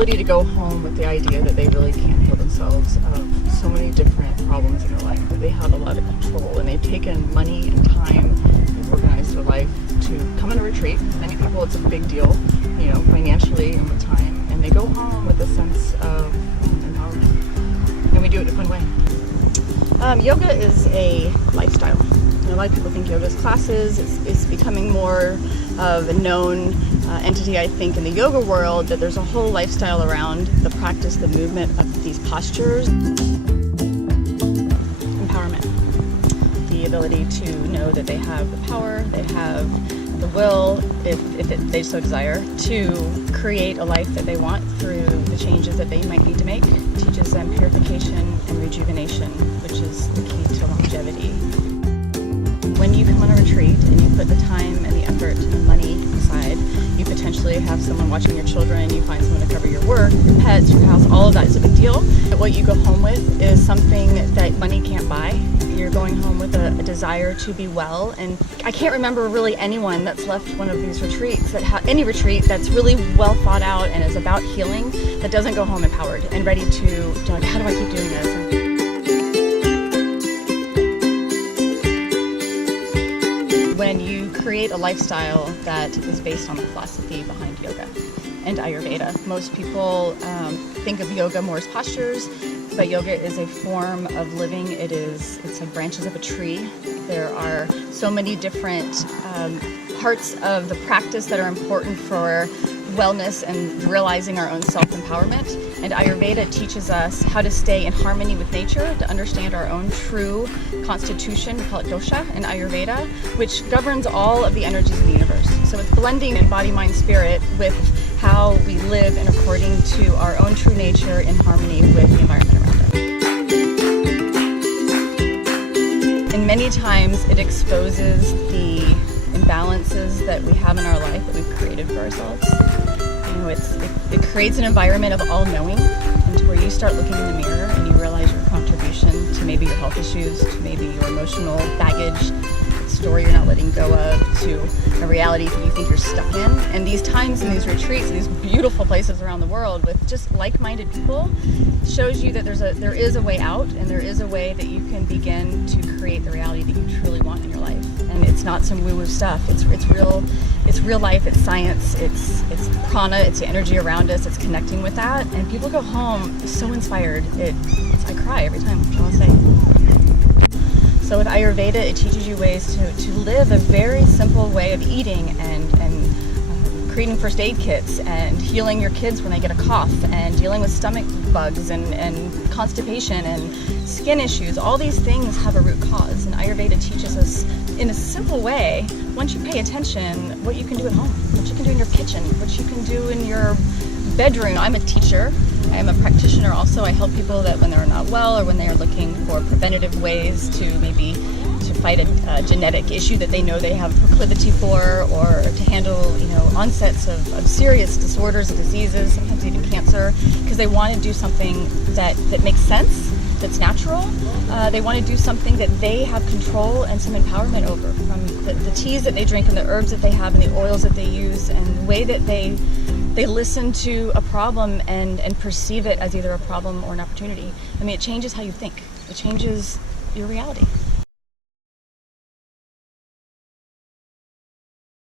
ability to go home with the idea that they really can't heal themselves of so many different problems in their life, that they have a lot of control, and they've taken money and time and organized their life to come on a retreat. For many people it's a big deal, financially and with time, and they go home with a sense of empowerment, and we do it in a fun way. Yoga is a lifestyle. A lot of people think yoga is classes. It's becoming more of a known entity, I think, in the yoga world, that there's a whole lifestyle around the practice, the movement of these postures. Empowerment. The ability to know that they have the power, they have the will, if they so desire, to create a life that they want through the changes that they might need to make. It teaches them purification and rejuvenation, which is the key to longevity. When you come on a retreat and you put the time and the effort and the money aside, you potentially have someone watching your children, you find someone to cover your work, your pets, your house, all of that is a big deal. But what you go home with is something that money can't buy. You're going home with a desire to be well, and I can't remember really anyone that's left one of these retreats, any retreat that's really well thought out and is about healing, that doesn't go home empowered and ready to like, how do I keep doing this? When you create a lifestyle that is based on the philosophy behind yoga and Ayurveda. Most people think of yoga more as postures, but yoga is a form of living. It's like branches of a tree. There are so many different parts of the practice that are important for wellness and realizing our own self-empowerment. And Ayurveda teaches us how to stay in harmony with nature, to understand our own true constitution. We call it dosha in Ayurveda, which governs all of the energies in the universe. So it's blending in body, mind, spirit with how we live and according to our own true nature in harmony with the environment around us. And many times it exposes the imbalances that we have in our life that we've created for ourselves. It creates an environment of all-knowing, and where you start looking in the mirror and you realize your contribution to maybe your health issues, to maybe your emotional baggage, the story you're not letting go of, to a reality that you think you're stuck in. And these times in these retreats, these beautiful places around the world with just like-minded people, shows you that there is a way out, and there is a way that you can begin to create the reality that you truly want in your life. And it's not some woo-woo stuff. It's real life. It's science. It's prana. It's the energy around us. It's connecting with that. And people go home so inspired. I cry every time. I'll say. So with Ayurveda, it teaches you ways to live a very simple way of eating and creating first aid kits and healing your kids when they get a cough and dealing with stomach bugs and constipation and skin issues. All these things have a root cause, and Ayurveda teaches us in a simple way, once you pay attention, what you can do at home, what you can do in your kitchen, what you can do in your bedroom. I'm a teacher. I am a practitioner also. I help people that when they're not well or when they are looking for preventative ways to maybe fight a genetic issue that they know they have proclivity for, or to handle onsets of serious disorders and diseases, sometimes even cancer, because they want to do something that makes sense, that's natural. They want to do something that they have control and some empowerment over, from the teas that they drink and the herbs that they have and the oils that they use, and the way that they listen to a problem and perceive it as either a problem or an opportunity. I mean, it changes how you think. It changes your reality.